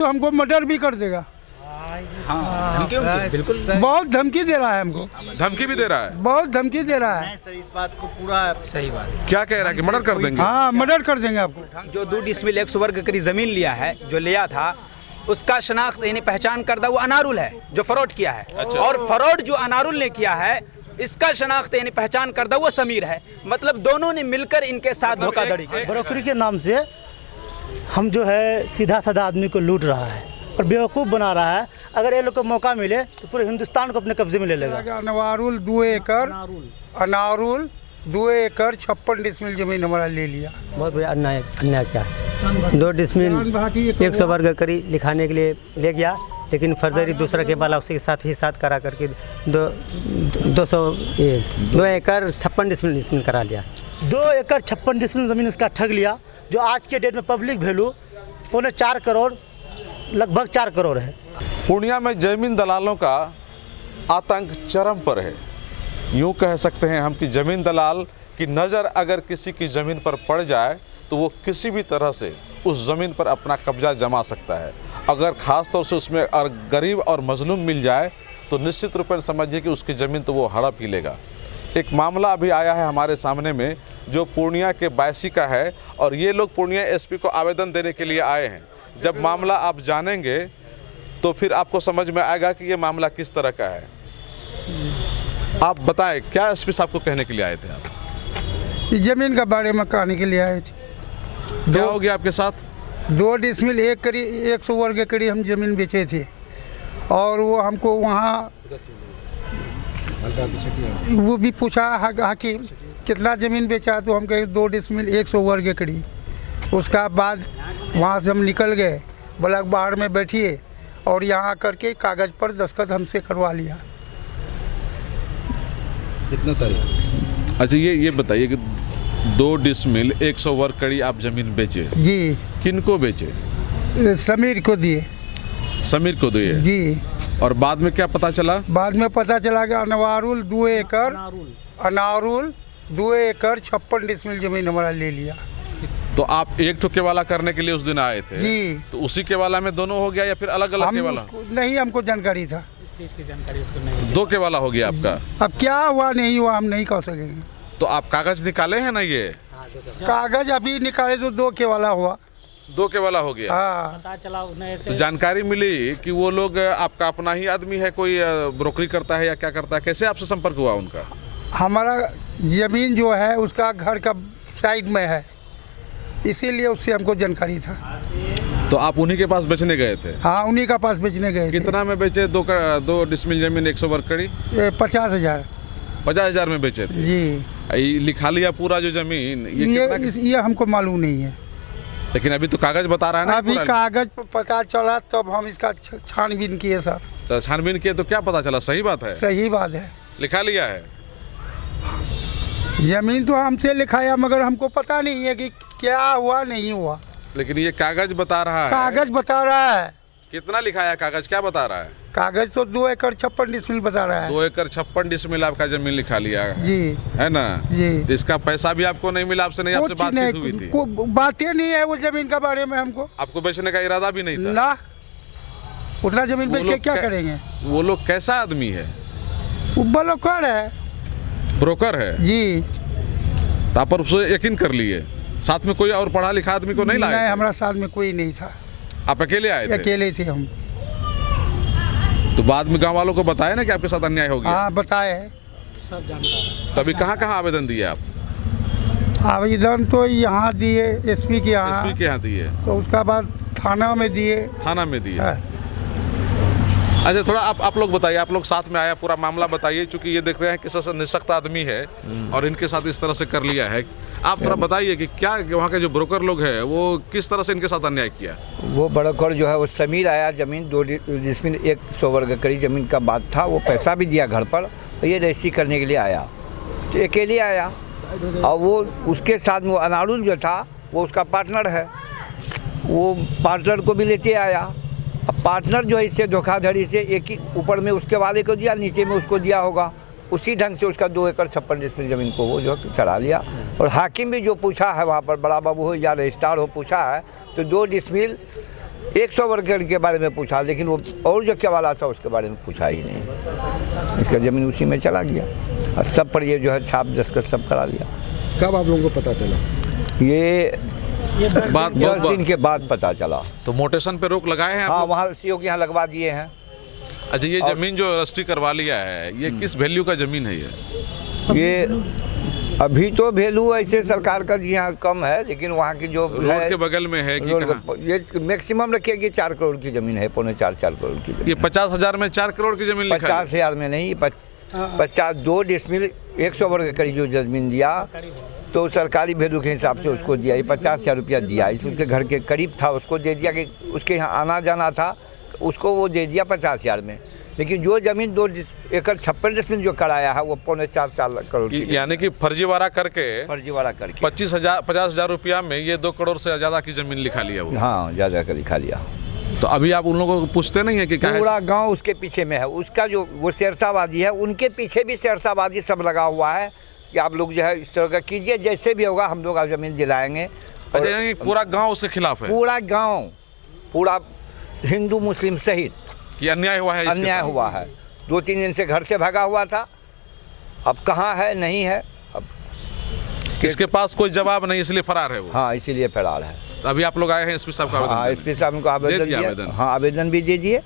तो हमको मर्डर भी कर देगा। हाँ, बिल्कुल बहुत धमकी दे रहा है हमको, धमकी भी दे रहा है। बहुत धमकी दे रहा है। सर इस बात को पूरा सही बात। क्या कह रहा है कि मर्डर कर देंगे? हाँ, मर्डर कर देंगे आपको। जो 2 डिसमिल 100 वर्ग की जमीन लिया है, जो लिया था, उसका शनाख्त यानी पहचान करदा वो अनारुल है जो फ्रॉड किया है। अच्छा। और फ्रॉड जो अनारुल ने किया है, इसका शनाख्त यानी पहचान करदा वो समीर है। मतलब दोनों ने मिलकर इनके साथ धोखाधड़ी की। ब्रोकरी के नाम से हम जो है सीधा साधा आदमी को लूट रहा है और बेवकूफ़ बना रहा है। अगर ये लोग को मौका मिले तो पूरे हिंदुस्तान को अपने कब्जे में ले लेगा। अनारुल 2 एकड़, अनारुल 2 एकड़ 56 डिसमिल जमीन हमारा ले लिया। बहुत बड़ा अन्याय क्या है। 2 डिसमिल 100 वर्ग करी लिखाने के लिए ले गया, लेकिन फर्जरी दूसरा के बाला उसके साथ ही साथ करा करके 2 एकड़ 56 डिसमिल करा लिया। 2 एकड़ 56 डिसमिल ज़मीन इसका ठग लिया, जो आज के डेट में पब्लिक वैल्यू 4.25 करोड़, लगभग 4 करोड़ है। पूर्णिया में जमीन दलालों का आतंक चरम पर है। यूँ कह सकते हैं हम कि जमीन दलाल की नज़र अगर किसी की ज़मीन पर पड़ जाए तो वो किसी भी तरह से उस ज़मीन पर अपना कब्जा जमा सकता है। अगर ख़ास तौर से उसमें गरीब और मजलूम मिल जाए तो निश्चित रूप से समझिए कि उसकी ज़मीन तो वो हड़प ही लेगा। एक मामला अभी आया है हमारे सामने में जो पूर्णिया के बायसी का है और ये लोग पूर्णिया एसपी को आवेदन देने के लिए आए हैं। जब मामला आप जानेंगे तो फिर आपको समझ में आएगा कि ये मामला किस तरह का है। आप बताएं, क्या एसपी साहब को कहने के लिए आए थे आप? इस जमीन का बारे में कहने के लिए आए थे। क्या हो गया आपके साथ? 2 डिसमिल 100 वर्ग के करीब हम जमीन बेचे थे और वो हमको वहाँ वो भी पूछा हाकिम कितना ज़मीन बेचा, तो हम कहे 2 डिसमिल 100 वर्ग के करीब। उसका बाद वहाँ से हम निकल गए, ब्लॉक बाहर में बैठिए और यहाँ करके कागज़ पर दस्तखत हमसे करवा लिया। कितना तारीख? अच्छा, ये बताइए कि 2 डिसमिल 100 वर्ग कड़ी आप ज़मीन बेचे जी। किनको बेचे? समीर को दिए। समीर को दिए जी। और बाद में क्या पता चला? बाद में पता चला कि अनारुल 2 एकड़, अनारुल 2 एकड़ 56 डिसमिल जमीन हमारा ले लिया। तो आप एक ठोके वाला करने के लिए उस दिन आए थे जी। तो उसी के वाला में दोनों हो गया या फिर अलग अलग के वाला? नहीं, हमको जानकारी था। इस चीज़ की जानकारी उसको नहीं। 2 के वाला हो गया आपका। अब क्या हुआ नहीं हुआ हम नहीं कह सकेंगे। तो आप कागज निकाले हैं ना? ये कागज अभी निकाले तो 2 के वाला हुआ। 2 के वाला हो गया। हाँ। पता चला उन्हें तो जानकारी मिली कि वो लोग आपका अपना ही आदमी है, कोई ब्रोकरी करता है या क्या करता है? कैसे आपसे संपर्क हुआ उनका? हमारा जमीन जो है उसका घर का साइड में है, इसीलिए उससे हमको जानकारी था। तो आप उन्हीं के पास बेचने गए थे? हाँ, उन्हीं का पास बेचने गए थे। कितना में बेचे? 2 डिसमिल जमीन 100 वर्ग कड़ी 50,000। 50,000 में बेचे थे जी। ये लिखा लिया पूरा जो जमीन ये हमको मालूम नहीं है, लेकिन अभी तो कागज बता रहा है ना? अभी कागज पर पता चला तब हम इसका छानबीन किए सर। तो छानबीन किए तो क्या पता चला? सही बात है? सही बात है, लिखा लिया है। जमीन तो हमसे लिखाया मगर हमको पता नहीं है कि क्या हुआ नहीं हुआ। लेकिन ये कागज बता रहा है। कागज बता रहा है। कितना लिखाया कागज, क्या बता रहा है? कागज तो 2 एकड़ 56 डिसमिल बता रहा है। 2 एकड़ 56 डिसमिल आपका जमीन लिखा लिया जी, है ना? जी। तो इसका पैसा भी आपको नहीं मिला? आपसे नहीं, आपसे बातचीत हुई थी? बातें नहीं है वो जमीन के बारे में हमको। आपको बेचने का इरादा भी नहीं था ना? उतना जमीन बेच के क्या करेंगे? वो लोग कैसा आदमी है? वो ब्रोकर है। ब्रोकर है जी। तो आप उससे यकीन कर लिए? साथ में कोई और पढ़ा लिखा आदमी को नहीं लाए? नहीं, हमारा साथ में कोई नहीं था। आप अकेले आए थे? अकेले थे हम। तो बाद में गांव वालों को बताया ना कि आपके साथ अन्याय हो गया? हाँ, बताए है, सब जानता है। तभी कहाँ आवेदन दिए आप? आवेदन तो यहाँ दिए एसपी के यहाँ। एसपी के यहाँ दिए, तो उसका बाद थाना में दिए। थाना में दिए। है। अच्छा, थोड़ा आप लोग बताइए, आप लोग साथ में आया, पूरा मामला बताइए, क्योंकि ये देखते हैं कि सबसे निःशक्त आदमी है और इनके साथ इस तरह से कर लिया है। आप थोड़ा बताइए कि क्या वहाँ के जो ब्रोकर लोग हैं वो किस तरह से इनके साथ अन्याय किया? वो ब्रोकर जो है वो समीर आया, ज़मीन 2 डिसमिल 100 वर्ग करीब ज़मीन का बात था, वो पैसा भी दिया घर पर, तो ये रजिस्ट्री करने के लिए आया, तो अकेले आया। और वो उसके साथ वो अनारुल जो था वो उसका पार्टनर है, वो पार्टनर को भी लेते आया। अब पार्टनर जो है इससे धोखाधड़ी से एक ही ऊपर में उसके वाले को दिया, नीचे में उसको दिया होगा, उसी ढंग से उसका 2 एकड़ 56 डिसमिल ज़मीन को वो जो चढ़ा लिया। और हाकिम भी जो पूछा है वहाँ पर, बड़ा बाबू हो या रजिस्ट्रार हो, पूछा है तो 2 डिसमिल 100 वर्ग के बारे में पूछा, लेकिन वो और जो केवाला था उसके बारे में पूछा ही नहीं। इसका ज़मीन उसी में चला गया और सब पर ये जो है छाप दस्तखत सब करा लिया। कब आप लोगों को पता चला? ये बात 10 दिन के बाद पता चला। तो मोटेशन पे रोक लगाए हैं आप हाँ, लोग? वहाँ सीओ के यहाँ लगवा दिए हैं। अच्छा, ये जमीन जो रजिस्ट्री करवा लिया है, ये किस वैल्यू का जमीन है ये अभी तो वैल्यू ऐसे सरकार का यहाँ कम है, लेकिन वहाँ की जो रोड के बगल में है कि कहाँ? ये मैक्सिमम रखिएगी 4 करोड़ की ज़मीन है, 4.25 करोड़ की ये ज़मीन। 50,000 में 4 करोड़ की जमीन लिखा है? 50,000 में नहीं, 2 डिसमिल 100 वर्ग के करीब जो ज़मीन दिया, तो सरकारी वैल्यू के हिसाब से उसको दिया। ये 50,000 रुपया दिया, इसके घर के करीब था, उसको दे दिया कि उसके यहाँ आना जाना था, उसको वो दे दिया 50,000 में। लेकिन जो ज़मीन 2 एकड़ 56 डिसमिल जो कराया है वो 4.25 करोड़ की, यानी कि फर्जीवाड़ा करके फर्जीवाड़ा करके 50,000 रुपया में ये 2 करोड़ से ज़्यादा की जमीन लिखा लिया वो। हाँ, ज़्यादा का लिखा लिया। तो अभी आप उन लोगों को पूछते नहीं है कि क्या है? पूरा गांव उसके पीछे में है, उसका जो वो शेरशाबादी है, उनके पीछे भी शेरशाबादी सब लगा हुआ है कि आप लोग जो है इस तरह का कीजिए, जैसे भी होगा हम लोग आप ज़मीन दिलाएंगे। अच्छा, यानी पूरा गांव उसके खिलाफ है? पूरा गांव, पूरा हिंदू मुस्लिम सहित कि अन्याय हुआ है? अन्याय हुआ है। 2-3 दिन से घर से भागा हुआ था, अब कहाँ है नहीं है, अब किसके पास कोई जवाब नहीं, इसलिए फरार है वो। हाँ, इसीलिए फरार है। तो अभी आप लोग आए हैं एसपी साहब का आवेदन हाँ, देने? एसपी साहब को आवेदन दिया दिया। आवेदन? हाँ, आवेदन भी दे दिए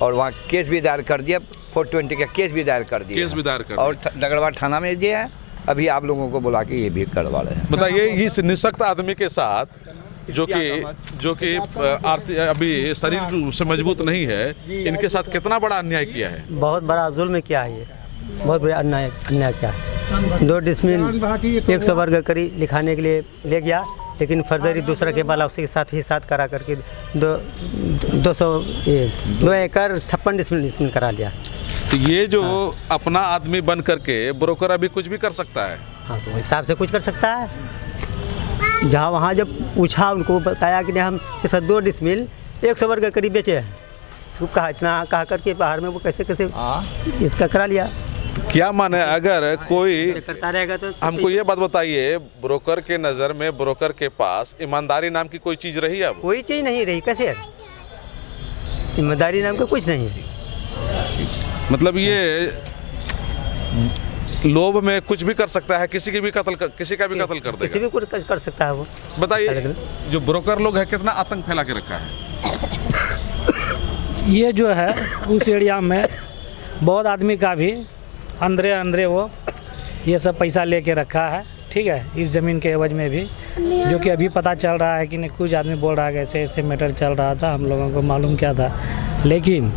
और वहाँ केस भी दायर कर दिया, 420 का केस भी दायर कर दिया। केस भी दायर कर और डगरवा थाना में दिया है। अभी आप लोगों को बुला के ये भी करवा रहे हैं। बताइए, इस निःशक्त आदमी के साथ जो कि आर्थिक अभी शरीर से मजबूत नहीं है, इनके साथ कितना बड़ा अन्याय किया है? बहुत बड़ा जुल्म किया है, ये बहुत बड़ा अन्याय किया है। 2 डिसमिल 100 वर्ग करीब लिखाने के लिए ले गया, लेकिन फर्जरी दूसरा के बाला उसके साथ ही साथ करा करके 2 एकड़ 56 डिसमिल करा लिया। तो ये जो अपना आदमी बन करके ब्रोकर अभी कुछ भी कर सकता है? हाँ, तो हिसाब से कुछ कर सकता है। जहाँ वहाँ जब पूछा, उनको बताया कि नहीं हम सिर्फ 2 डिसमिल 100 वर्ग करीब बेचे हैं, उसको कहा इतना कहा करके बाहर में वो कैसे इसका करा लिया। क्या माने, अगर कोई करता रहेगा तो हमको ये बात बताइए, ब्रोकर के नज़र में, ब्रोकर के पास ईमानदारी नाम की कोई चीज़ रही है? अब कोई चीज़ नहीं रही। कैसे है? ईमानदारी नाम का कुछ नहीं है। मतलब ये लोभ में कुछ भी कर सकता है, किसी का भी कत्ल कर देगा, किसी भी कुछ कर सकता है वो। बताइए, जो ब्रोकर लोग हैं कितना आतंक फैला के रखा है? ये जो है उस एरिया में बहुत आदमी का भी अंदरे वो ये सब पैसा लेके रखा है, ठीक है, इस ज़मीन के एवज में भी, जो कि अभी पता चल रहा है कि नहीं, कुछ आदमी बोल रहा है कि ऐसे ऐसे मैटर चल रहा था, हम लोगों को मालूम क्या था। लेकिन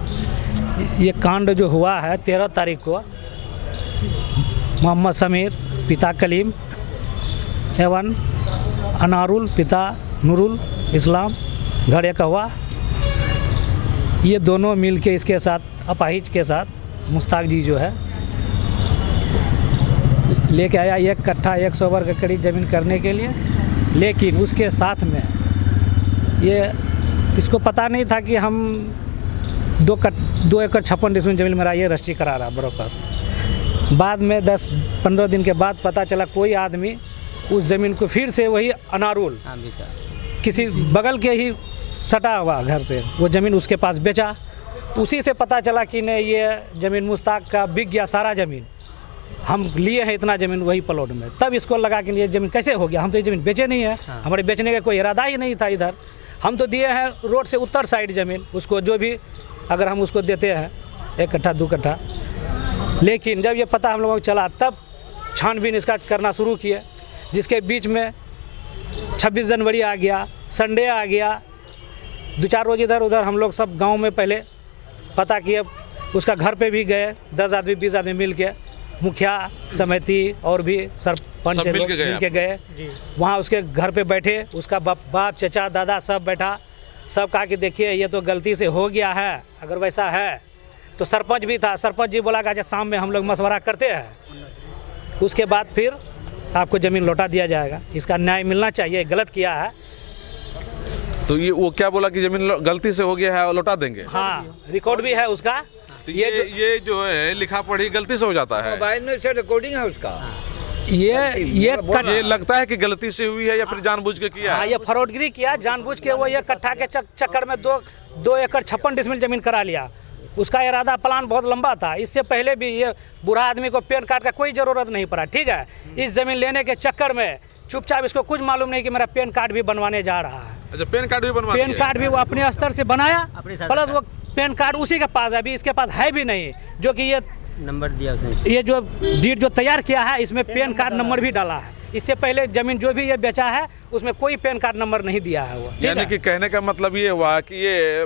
ये कांड जो हुआ है 13 तारीख को, मोहम्मद समीर पिता कलीम एवं अनारुल पिता नूरुल इस्लाम घर एक हुआ, ये दोनों मिल के इसके साथ अपाहिज के साथ मुश्ताक जी जो है लेके आया 1 कट्ठा 100 वर्ग करीब ज़मीन करने के लिए। लेकिन उसके साथ में ये इसको पता नहीं था कि हम 2 एकड़ 56 डिसमिल ज़मीन मेरा ये रजिस्ट्री करा रहा ब्रोकर। बाद में 10-15 दिन के बाद पता चला कोई आदमी उस ज़मीन को फिर से वही अनारुल किसी बगल के ही सटा हुआ घर से वो ज़मीन उसके पास बेचा। उसी से पता चला कि नहीं, ये ज़मीन मुश्ताक का बिक गया, सारा ज़मीन हम लिए हैं इतना ज़मीन वही प्लॉट में। तब इसको लगा कि ये ज़मीन कैसे हो गया, हम तो ये ज़मीन बेचे नहीं है, हमारे बेचने का कोई इरादा ही नहीं था इधर, हम तो दिए हैं रोड से उत्तर साइड ज़मीन उसको, जो भी अगर हम उसको देते हैं 1 कट्ठा 2 कट्ठा। लेकिन जब ये पता हम लोगों को चला, तब छानबीन इसका करना शुरू किए, जिसके बीच में 26 जनवरी आ गया, संडे आ गया, 2-4 रोज इधर उधर हम लोग सब गांव में पहले पता किए, उसका घर पे भी गए, 10 आदमी 20 आदमी मिल के, मुखिया समिति और भी सरपंच मिल के गए वहाँ उसके घर पे बैठे, उसका बाप चचा दादा सब बैठा, सब कहा कि देखिए ये तो गलती से हो गया है, अगर वैसा है तो सरपंच भी था, सरपंच जी बोला कि अच्छा शाम में हम लोग मशवरा करते हैं, उसके बाद फिर आपको ज़मीन लौटा दिया जाएगा, इसका न्याय मिलना चाहिए, गलत किया है। तो ये वो क्या बोला कि ज़मीन गलती से हो गया है, लौटा देंगे? हाँ, रिकॉर्ड भी है उसका। तो ये जो है लिखा पढ़ी गलती से हो जाता है, मोबाइल में से रिकॉर्डिंग है उसका। ये ये लगता है कि गलती से हुई है या फिर जानबूझ के किया हाँ, है? ये फरौटगिरी किया जानबूझ के। वो ये कट्ठा के चक्कर में 2 एकड़ 56 डिसमिल जमीन करा लिया। उसका इरादा प्लान बहुत लंबा था। इससे पहले भी ये बूढ़ा आदमी को पैन कार्ड का कोई ज़रूरत नहीं पड़ा, ठीक है। इस ज़मीन लेने के चक्कर में चुपचाप, इसको कुछ मालूम नहीं कि मेरा पैन कार्ड भी बनवाने जा रहा है। अच्छा, पैन कार्ड भी बनवा पैन दिया है? कार्ड भी वो अपने स्तर से बनाया, प्लस वो पैन कार्ड उसी के पास है, अभी इसके पास है भी नहीं। जो कि ये नंबर दिया उसने। ये जो डीड जो तैयार किया है, इसमें पैन कार्ड नंबर भी डाला है। इससे पहले जमीन जो भी ये बेचा है उसमें कोई पैन कार्ड नंबर नहीं दिया है वो, ठीक यानी है? कि कहने का मतलब ये हुआ कि ये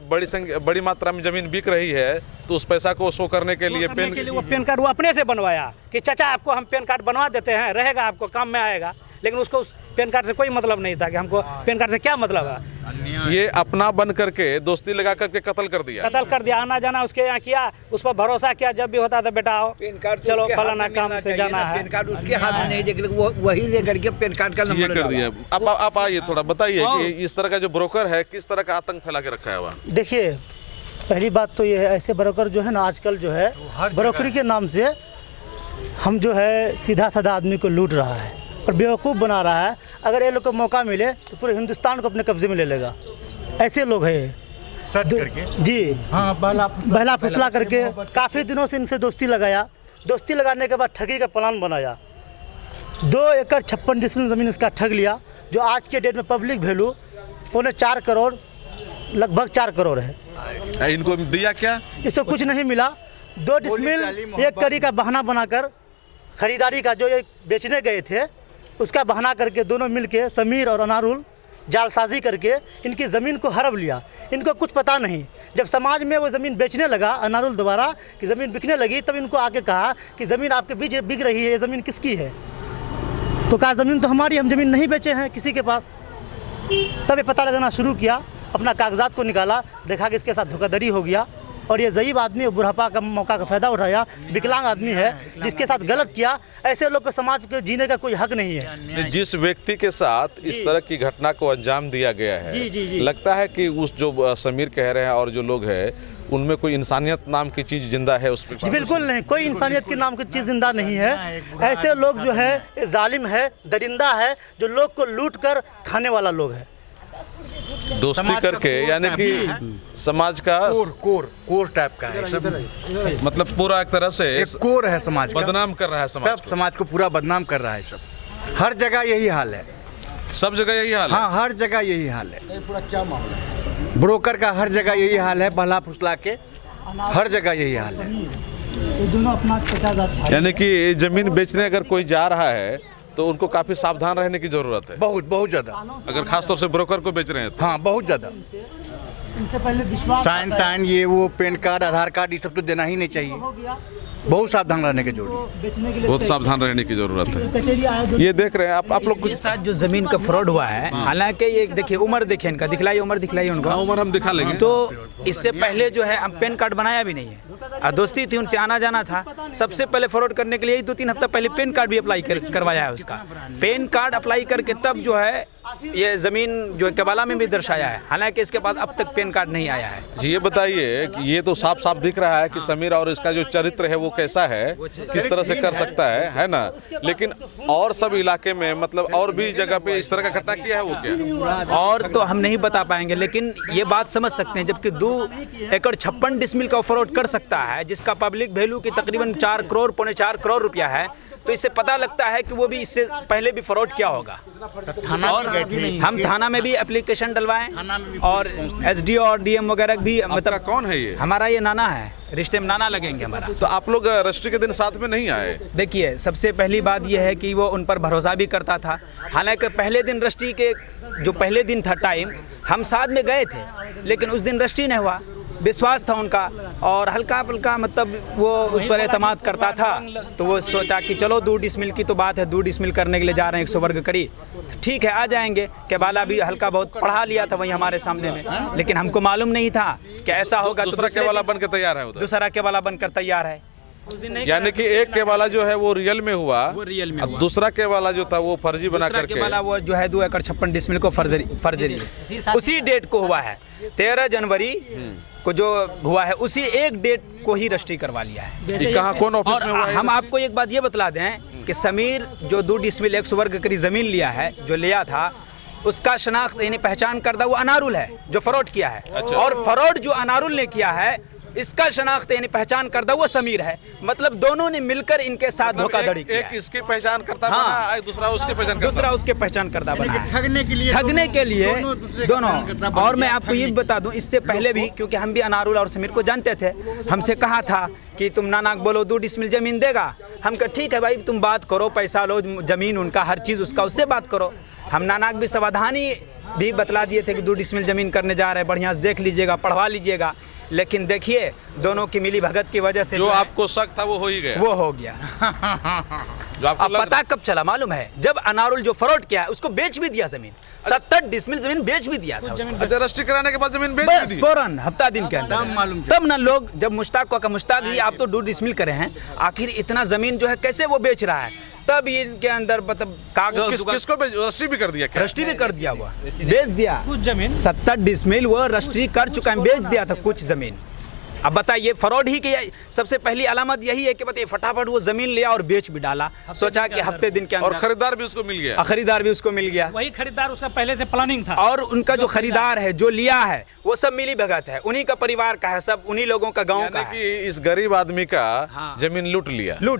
बड़ी मात्रा में जमीन बिक रही है, तो उस पैसा को शो करने के लिए करने के लिए वो पैन कार्ड वो अपने से बनवाया कि चाचा आपको हम पैन कार्ड बनवा देते हैं, रहेगा आपको काम में आएगा। लेकिन उसको उस पैन कार्ड से कोई मतलब नहीं था कि हमको पैन कार्ड से क्या मतलब है। ये अपना बन करके दोस्ती लगा करके कत्ल कर दिया। कत्ल कर दिया, आना जाना उसके यहाँ किया, उस पर भरोसा किया। जब भी होता था बेटा आओ पैन कार्ड तो चलो उसके हाथ फलाना में काम मिलना से चाहिए जाना ना, है। पैन कार्ड उसके हाथ में नहीं देखे, वो वही लेकर के पैन कार्ड का ये नंबर कर डाला। दिया। आप आइए थोड़ा बताइए कि इस तरह का जो ब्रोकर है किस तरह का आतंक फैला के रखा है वहाँ? देखिए, पहली बात तो ये है, ऐसे ब्रोकर जो है ना आजकल जो है ब्रोकरी के नाम से हम जो है सीधा साधा आदमी को लूट रहा है और बेवकूफ़ बना रहा है। अगर ये लोग को मौका मिले तो पूरे हिंदुस्तान को अपने कब्जे में ले लेगा। ऐसे लोग हैं जी। हाँ, बहला फुसला करके काफ़ी दिनों से इनसे दोस्ती लगाया। दोस्ती लगाने के बाद ठगी का प्लान बनाया। 2 एकड़ 56 डिसमिल ज़मीन इसका ठग लिया, जो आज के डेट में पब्लिक वैल्यू 4.25 करोड़, लगभग 4 करोड़ है। इनको दिया क्या? इसको कुछ नहीं मिला। 2 डिसमिल 1 कड़ी का बहाना बनाकर खरीदारी का जो ये बेचने गए थे उसका बहाना करके दोनों मिलके समीर और अनारुल जालसाजी करके इनकी ज़मीन को हड़प लिया। इनको कुछ पता नहीं। जब समाज में वो ज़मीन बेचने लगा अनारुल दोबारा कि ज़मीन बिकने लगी, तब इनको आके कहा कि ज़मीन आपके बीच बिक रही है, ये ज़मीन किसकी है? तो कहा ज़मीन तो हमारी, हम ज़मीन नहीं बेचे हैं किसी के पास। तब ये पता लगाना शुरू किया, अपना कागजात को निकाला, देखा कि इसके साथ धोखाधड़ी हो गया और ये ज़ईब आदमी बुढ़ापा का मौका का फ़ायदा उठाया। विकलांग आदमी है जिसके साथ गलत किया। ऐसे लोग को समाज के जीने का कोई हक नहीं है। जिस व्यक्ति के साथ इस तरह की घटना को अंजाम दिया गया है, जी। लगता है कि उस जो समीर कह रहे हैं और जो लोग हैं उनमें कोई इंसानियत नाम की चीज़ जिंदा है उस जी बिल्कुल नहीं, कोई इंसानियत के नाम की चीज़ जिंदा नहीं है। ऐसे लोग जो है जालिम है, दरिंदा है, जो लोग को लूट कर खाने वाला लोग है। दोस्ती करके, यानी कि समाज का कोर टाइप का है सब। मतलब पूरा एक तरह से एक कोर है समाज का, बदनाम कर रहा है समाज सब समाज को पूरा बदनाम कर रहा है सब। हर जगह यही हाल है, सब जगह यही हाल है। हाँ हर जगह यही हाल है। ये पूरा क्या मामला है? ब्रोकर का हर जगह यही हाल है, बहला फुसला के हर जगह यही हाल है। दोनों अपना 50,000 यानी कि जमीन बेचने अगर कोई जा रहा है तो उनको काफी सावधान रहने की जरूरत है, बहुत ज़्यादा। अगर खासतौर से ब्रोकर को बेच रहे हैं तो। हाँ बहुत ज़्यादा। इनसे पहले विश्वास साइन ताइन ये वो पैन कार्ड आधार कार्ड ये सब तो देना ही नहीं चाहिए। हो गया, बहुत सावधान रहने की जरूरत है। बेचने के लिए बहुत सावधान रहने की जरूरत है। कचहरी आया जो ये देख रहे हैं आप लोग के कुछ साथ जो जमीन का फ्रॉड हुआ है, हालांकि ये देखिए उम्र देखिए इनका, दिखलाइए उम्र दिखलाइए उनका। उम्र हम दिखा लेंगे। तो इससे पहले जो है हम पैन कार्ड बनाया भी नहीं है, दोस्ती थी उनसे, आना जाना था। सबसे पहले फ्रॉड करने के लिए ही 2-3 हफ्ता पहले पैन कार्ड भी अप्लाई करवाया है उसका। पैन कार्ड अप्लाई करके तब जो है ये ज़मीन जो है केबाला में भी दर्शाया है, हालांकि इसके बाद अब तक पैन कार्ड नहीं आया है। जी ये बताइए कि ये तो साफ साफ दिख रहा है कि समीर और इसका जो चरित्र है वो कैसा है, किस तरह से कर सकता है ना। लेकिन और सब इलाके में, मतलब और भी जगह पे इस तरह का घटना किया है वो क्या? और तो हम नहीं बता पाएंगे, लेकिन ये बात समझ सकते हैं जबकि 2 एकड़ 56 डिसमिल का फ्रॉड कर सकता है, जिसका पब्लिक वैल्यू की तकरीबन 4 करोड़ 4.25 करोड़ रुपया है, तो इससे पता लगता है कि वो भी इससे पहले भी फ्रॉड किया होगा। और हम थाना में भी एप्लीकेशन डलवाएं और एसडीओ और डीएम वगैरह भी, मतलब कौन है ये? हमारा ये नाना है, रिश्ते में नाना लगेंगे हमारा। तो आप लोग रजिस्ट्री के दिन साथ में नहीं आए? देखिए सबसे पहली बात यह है कि वो उन पर भरोसा भी करता था। हालांकि पहले दिन रजिस्ट्री के जो पहले दिन था टाइम, हम साथ में गए थे, लेकिन उस दिन रजिस्ट्री नहीं हुआ। विश्वास था उनका और हल्का फुल्का मतलब वो उस पर एतमाद करता था, तो वो सोचा कि चलो 2 डिसमिल की तो बात है, 2 डिसमिल करने के लिए जा रहे हैं 100 वर्ग कड़ी, ठीक है आ जाएंगे। केबाला भी हल्का बहुत पढ़ा लिया था वहीं हमारे सामने में, लेकिन हमको मालूम नहीं था कि ऐसा होगा। दूसरा केबाला बन के तैयार है उधर? दूसरा केबाला बनकर तैयार है। यानी कि एक केबाला जो है वो रियल में हुआ, वो रियल में हुआ। दूसरा केबाला जो था वो फर्जी बना करके, केबाला वो जो है 2 एकड़ 56 डिसमिल को फर्जरी उसी डेट को हुआ है 13 जनवरी को जो हुआ है उसी एक डेट को ही रजिस्ट्री करवा लिया है। ये कहाँ कौन ऑफिस और में हुआ है? हम आपको एक बात ये बतला दें कि समीर जो 2 डिसमिल 100 वर्ग करीब ज़मीन लिया है, जो लिया था, उसका शनाख्त यानी पहचान करदा वो अनारुल है जो फ्रॉड किया है। और फ्रॉड जो अनारुल ने किया है इसका शनाख्त यानी पहचान करदा वो समीर है। मतलब दोनों ने मिलकर इनके साथ धोखाधड़ी किया। एक इसकी पहचान करता हाँ। बना, एक दूसरा उसकी पहचान करता। दूसरा उसके पहचान करदा बना है। ठगने के लिए दोनों। और मैं आपको ये बता दूं, इससे पहले भी क्योंकि हम भी अनारुल और समीर को जानते थे, हमसे कहा था कि तुम नानाक बोलो 2 डिसमिल ज़मीन देगा। हम कहा ठीक है भाई, तुम बात करो, पैसा लो, ज़मीन उनका हर चीज़ उसका, उससे बात करो। हम नानाक भी सावधानी भी बतला दिए थे कि 2 डिसमिल ज़मीन करने जा रहे हैं, बढ़िया से देख लीजिएगा, पढ़वा लीजिएगा। लेकिन देखिए दोनों की मिली भगत की वजह से जो आपको शक था वो हो ही गया। वो हो गया। जो आपको अब लग पता कब चला मालूम है? जब अनारुल जो फ्रॉड किया है उसको बेच भी दिया ज़मीन, 70 डिसमिल ज़मीन बेच भी दिया था उसको। अच्छा, रजिस्ट्री कराने के बाद जमीन बेच बस दी। फौरन हफ्ता दिन के अंदर। तब ना लोग जब मुश्ताक का मुश्ताक ही आप तो 2 डिसमिल करे हैं, आखिर इतना जमीन जो है कैसे वो बेच रहा है? तब इनके अंदर मतलब कागज किसको रजिस्ट्री भी कर दिया? रजिस्ट्री भी कर दिया, हुआ बेच दिया कुछ जमीन 70 डिसमिल वो रजिस्ट्री कर चुका है, बेच दिया था कुछ जमीन। अब बताइए फ्रॉड ही की सबसे पहली अलामत यही है कि बताइए फटाफट वो जमीन लिया और बेच भी डाला, सोचा कि हफ्ते दिन के अंदर। और खरीदार भी उसको मिल गया। खरीदार भी उसको मिल गया। वही खरीदार, उसका पहले से प्लानिंग था। और उनका जो खरीदार है जो लिया है वो सब मिली भगत है, उन्हीं का परिवार का है, सब उन्हीं लोगों का गांव का यानी है। कि इस गरीब आदमी का हाँ। जमीन लूट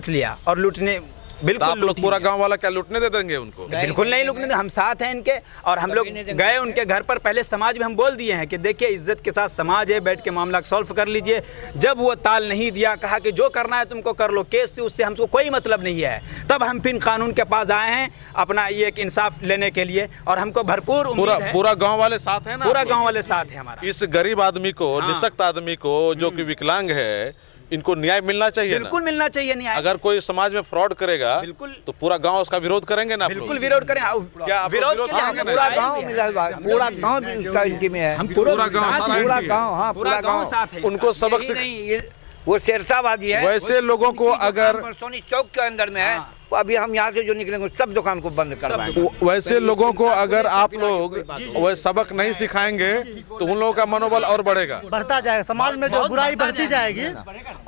लिया। और लूटने तो बिल्कुल आप लोग लूट पूरा लिया। गांव वाला क्या लूटने दे देंगे उनको? बिल्कुल नहीं लूटने देंगे, हम साथ हैं इनके। और हम लोग गए उनके घर पर, पहले समाज में हम बोल दिए हैं कि देखिए इज्जत के साथ समाज है, बैठ के मामला सॉल्व कर लीजिए। जब वो ताल नहीं दिया, कहा कि जो करना है तुमको कर लो, केस से उससे हमको कोई मतलब नहीं है, तब हम फिर कानून के पास आए हैं अपना ये एक इंसाफ लेने के लिए। और हमको भरपूर उम्मीद है, पूरा गांव वाले साथ हैं ना? पूरा गाँव वाले साथ है हमारा। इस गरीब आदमी को, निशक्त आदमी को, जो कि विकलांग है, इनको न्याय मिलना चाहिए। बिल्कुल मिलना चाहिए न्याय। अगर कोई समाज में फ्रॉड करेगा बिल्कुल, तो पूरा गांव उसका विरोध करेंगे ना? बिल्कुल विरोध करें। क्या आप विरोध विरोध के लिए करेंगे हम ना? पूरा गांव मिला हुआ है, पूरा गांव भी उसका इनके में है। हम पूरा गांव, साथ सारा हैं। पूरा इनकी है। गांव, हाँ पूरा गांव साथ है। उनको सबक यही सिख नहीं, ये वो शेरशाहबादी है। वैसे लोगों को अगर सोनी चौक के अंदर में है, वो अभी हम यहाँ से जो निकलेंगे सब दुकान को बंद करवाएंगे। वैसे लोगों को अगर आप लोग वह सबक नहीं सिखाएंगे तो उन लोगों का मनोबल और बढ़ेगा। बढ़ता जाएगा, समाज में जो बुराई बढ़ती जाएगी।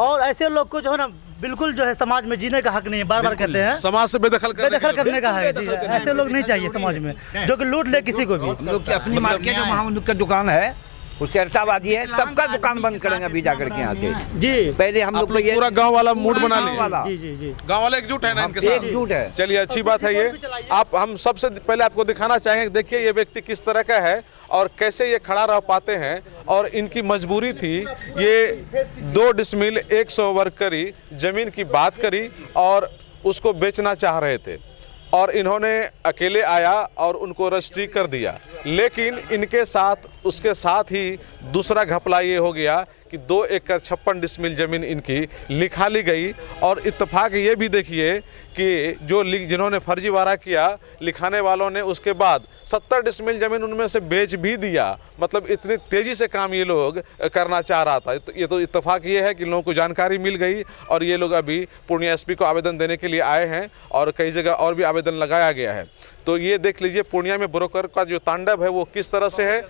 और ऐसे लोग को जो है ना बिल्कुल जो है समाज में जीने का हक नहीं है, बार बार कहते हैं समाज से बेदखल करने का है जी। ऐसे लोग नहीं चाहिए समाज में जो कि लूट ले किसी को भी। हम लोग की अपनी मार्केट में वहाँ उनका दुकान है, वो शेरशाहबादी है, सबका दुकान बंद करेंगे अभी जाकर के यहाँ से। जी पहले हम लोग आप लोग पूरा गांव वाला मूड बना लिए। जी जी जी गांव वाले एकजुट है ना इनके साथ? एकजुट है। चलिए अच्छी बात है ये। आप हम सबसे पहले आपको दिखाना चाहेंगे, देखिए ये व्यक्ति किस तरह का है और कैसे ये खड़ा रह पाते हैं। और इनकी मजबूरी थी, ये 2 डिसमिल 100 वर्ग करी जमीन की बात करी और उसको बेचना चाह रहे थे और इन्होंने अकेले आया और उनको रजिस्ट्री कर दिया। लेकिन इनके साथ उसके साथ ही दूसरा घपला ये हो गया कि 2 एकड़ 56 डिसमिल ज़मीन इनकी लिखा ली गई। और इत्तेफाक ये भी देखिए कि जो जिन्होंने फर्जीवाड़ा किया लिखाने वालों ने उसके बाद 70 डिसमिल ज़मीन उनमें से बेच भी दिया। मतलब इतनी तेज़ी से काम ये लोग करना चाह रहा था। ये तो इत्तेफाक ये है कि लोगों को जानकारी मिल गई और ये लोग अभी पूर्णिया एसपी को आवेदन देने के लिए आए हैं और कई जगह और भी आवेदन लगाया गया है। तो ये देख लीजिए पूर्णिया में ब्रोकर का जो तांडव है वो किस तरह से है।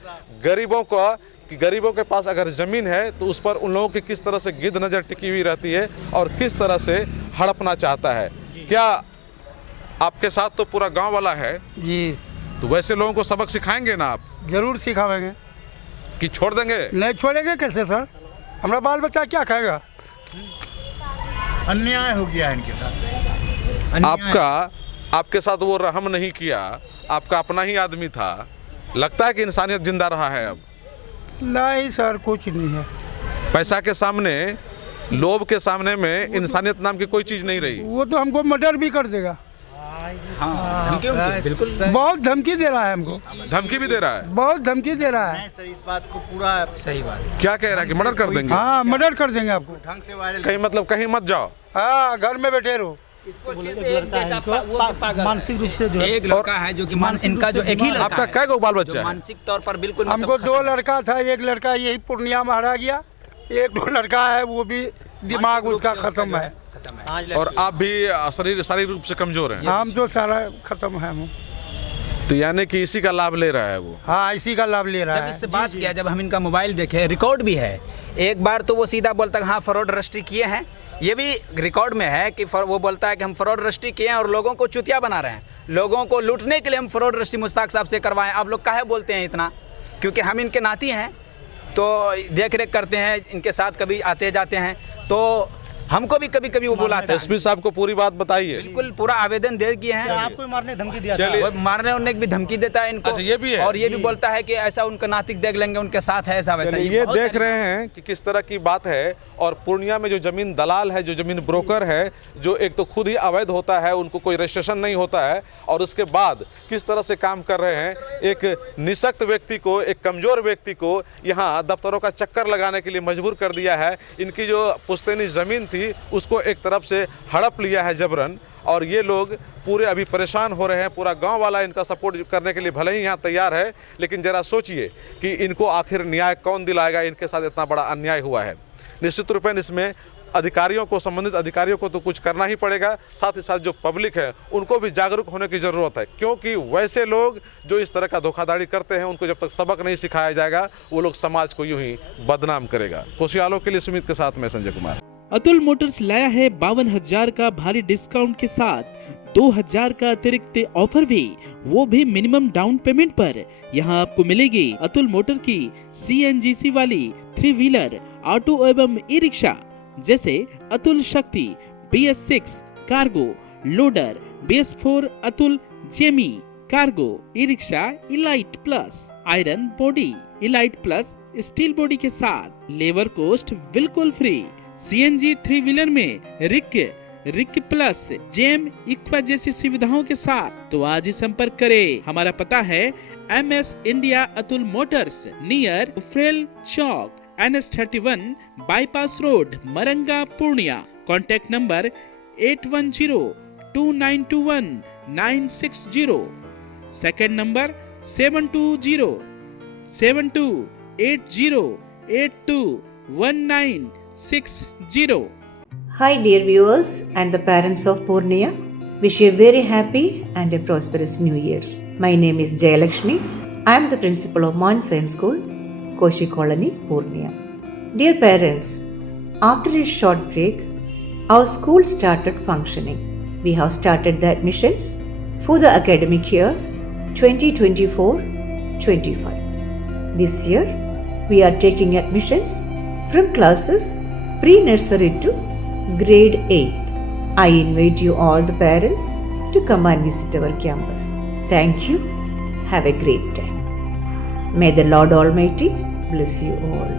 गरीबों के पास अगर ज़मीन है तो उस पर उन लोगों की किस तरह से गिद्ध नज़र टिकी हुई रहती है और किस तरह से हड़पना चाहता है। क्या आपके साथ तो पूरा गांव वाला है जी, तो वैसे लोगों को सबक सिखाएंगे ना आप? जरूर सिखावेंगे। कि छोड़ देंगे? नहीं छोड़ेंगे कैसे सर, हमारा बाल बच्चा क्या खाएगा? अन्याय हो गया है इनके साथ। आपके साथ वो रहम नहीं किया, आपका अपना ही आदमी था। लगता है कि इंसानियत जिंदा रहा है अब? नहीं सर, कुछ नहीं है। पैसा के सामने, लोभ के सामने में इंसानियत नाम की कोई चीज़ नहीं रही। वो तो हमको मर्डर भी कर देगा। बिल्कुल बहुत धमकी दे रहा है हमको। धमकी भी दे रहा है? बहुत धमकी दे रहा है। सर इस बात को पूरा सही बात। क्या कह रहा है कि मर्डर कर देंगे? हाँ, मर्डर कर देंगे आपको। ढंग से वायरल कहीं मतलब कहीं मत जाओ। हाँ, घर में बैठे रहो। मानसिक रूप से जो है एक लड़का है जो कि इनका जो एक ही लड़का आपका है, कै गो बाल बच्चा जो है? मानसिक तौर पर बिल्कुल हमको 2 लड़का था, एक लड़का यही पूर्णिया में हरा गया, एक 2 लड़का है वो भी दिमाग उसका खत्म है। और आप भी शारीरिक रूप से कमजोर हैं? हम तो सारा खत्म है। तो यानी कि इसी का लाभ ले रहा है वो। हाँ, इसी का लाभ ले रहा जब है। इससे बात किया, जब हम इनका मोबाइल देखे, रिकॉर्ड भी है। एक बार तो वो सीधा बोलता है हाँ फ्रॉड रजिस्ट्री किए हैं, ये भी रिकॉर्ड में है कि वो बोलता है कि हम फ्रॉड रजिस्ट्री किए हैं और लोगों को चुतिया बना रहे हैं, लोगों को लूटने के लिए हम फ्रॉड रजिस्ट्री मुश्ताक साहब से करवाएं। आप लोग काहे बोलते हैं इतना? क्योंकि हम इनके नाती हैं, तो देख रेख करते हैं इनके साथ, कभी आते जाते हैं, तो हमको भी कभी कभी वो बुलाता है। एसपी साहब को पूरी बात बताइए। बिल्कुल पूरा आवेदन दे दिए हैं। आपको मारने धमकी दिया था। चलिए। मारने उन्ने की भी धमकी देता है इनको। अच्छा, ये भी है। और ये भी बोलता है कि ऐसा उनका नातिक देख लेंगे, उनके साथ है ऐसा वैसा। ये देख रहे हैं कि किस तरह की बात है। और पूर्णिया में जो जमीन दलाल है, जो जमीन ब्रोकर है, जो एक तो खुद ही अवैध होता है, उनको कोई रजिस्ट्रेशन नहीं होता है, और उसके बाद किस तरह से काम कर रहे हैं। एक निशक्त व्यक्ति को, एक कमजोर व्यक्ति को यहाँ दफ्तरों का चक्कर लगाने के लिए मजबूर कर दिया है। इनकी जो पुश्तैनी ज़मीन थी उसको एक तरफ से हड़प लिया है जबरन, और ये लोग पूरे अभी परेशान हो रहे हैं। पूरा गांव वाला इनका सपोर्ट करने के लिए भले ही यहाँ तैयार है, लेकिन जरा सोचिए कि इनको आखिर न्याय कौन दिलाएगा। इनके साथ इतना बड़ा अन्याय हुआ है। निश्चित रूप से इसमें अधिकारियों को, संबंधित अधिकारियों को तो कुछ करना ही पड़ेगा, साथ ही साथ जो पब्लिक है उनको भी जागरूक होने की ज़रूरत है, क्योंकि वैसे लोग जो इस तरह का धोखाधड़ी करते हैं उनको जब तक सबक नहीं सिखाया जाएगा, वो लोग समाज को यूं ही बदनाम करेगा। कोशियालों के लिए सुमित के साथ मैं संजय कुमार। अतुल मोटर्स लाया है 52,000 का भारी डिस्काउंट के साथ 2,000 का अतिरिक्त ऑफर भी, वो भी मिनिमम डाउन पेमेंट पर। यहाँ आपको मिलेगी अतुल मोटर की CNGC वाली 3 व्हीलर, ऑटो एवं ई रिक्शा जैसे अतुल शक्ति, BS6 cargo, loader, BS4 Atul Jamie cargo, e rickshaw elite plus, iron body elite plus steel body के साथ, लेबर कोस्ट बिल्कुल फ्री। CNG 3 व्हीलर में रिक प्लस, जेम इक्वा जैसी सुविधाओं के साथ। तो आज ही संपर्क करें। हमारा पता है MS India Atul motors, near फ्रेल चौक, NS31 bypass road, Maranga, Purnia. Contact number 810921 second number 7280821960। Hi dear viewers and the parents of Purnia, wish you a very happy and a prosperous new year. My name is Jayalakshmi. I am the principal of Mount Science School, Koshi Colony, Purnia. Dear parents, after a short break, our school started functioning. We have started the admissions for the academic year 2024-25. This year, we are taking admissions from classes pre-nursery to grade 8. I invite you all the parents to come and visit our campus. Thank you. Have a great time. May the Lord Almighty bless you all.